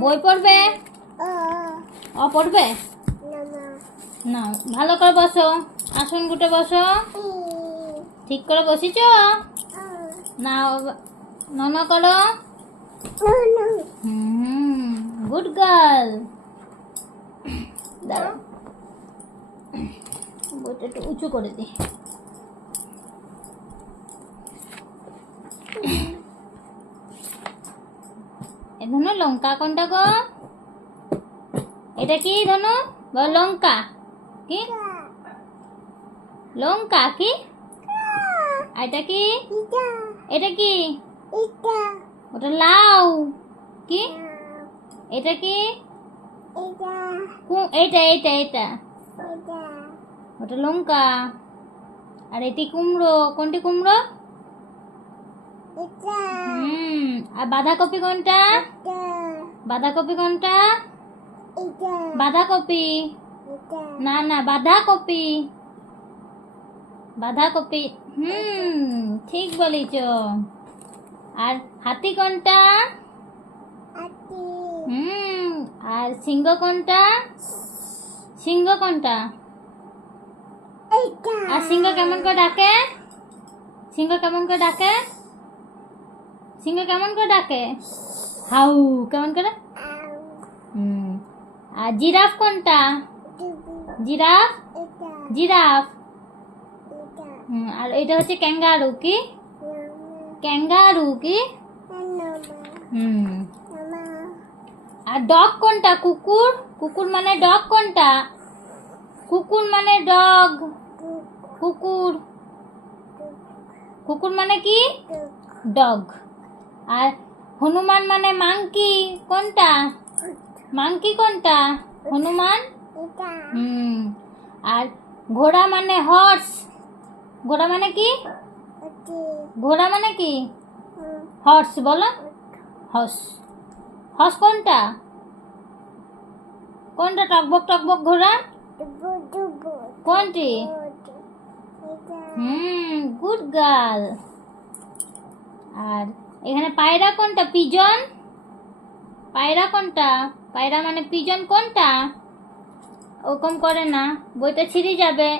বই পড়বে? অ পড়বে? না ভালো করে বসো। আসন গুটে বসো। ঠিক করে বসিছ? না নন করো। Hmm good girl. দাঁড়াও। বইটা একটু উঁচু করে দিই ধনু লঙ্কা কোনটা গো? এটা কি ধনু? লঙ্কা। কি? লঙ্কা কি? এটা কি? এটা কি? ওটা লাউ। কি? এটা কি? এইটা এইটা এটা ওটা লঙ্কা। আর এটি কুমড়ো। কোনটি কুমড়ো? আর বাঁধাকপি কোনটা? বাঁধাকপি কোনটা? বাঁধাকপি। না না, বাঁধাকপি। বাঁধাকপি। হুম, ঠিক বলিছ। আর হাতি কোনটা? হুম, আর সিংহ কোনটা? সিংহ কোনটা? আর সিংহ কেমন করে ডাকে? সিংহ কেমন করে ডাকে? সিংহ কেমন করে ডাকে? হাউ, কেমন করে? হুম। আর জিরাফ কোনটা? জিরাফ? জিরাফ। হুম, আর এটা হচ্ছে ক্যাঙ্গারু, কি? ক্যাঙ্গারু, কি? হুম। আর ডগ কোনটা? কুকুর? কুকুর মানে ডগ কোনটা? কুকুর মানে ডগ। কুকুর। কুকুর মানে কি? ডগ। আর হনুমান মানে মাংকি কোনটা? মাংকি কোনটা? হনুমান? হুম। আর ঘোড়া মানে হর্স ঘোড়া মানে কি? ঘোড়া মানে কি? হর্স বলো। হর্স হর্স কোনটা? কোনটা টকবক টকবক ঘোড়া? কোনটি? হুম গুড গার্ল আর এখানে পায়রা কোনটা? পিজন? পায়রা কোনটা? পায়রা মানে পিজন কোনটা? ওরকম করে না। বইটা ছিঁড়ে যাবে।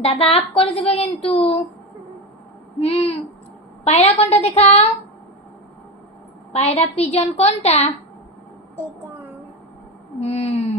দাদা আপ করে দেবে কিন্তু। হুম। পায়রা কোনটা দেখাও? পায়রা পিজন কোনটা? হুম।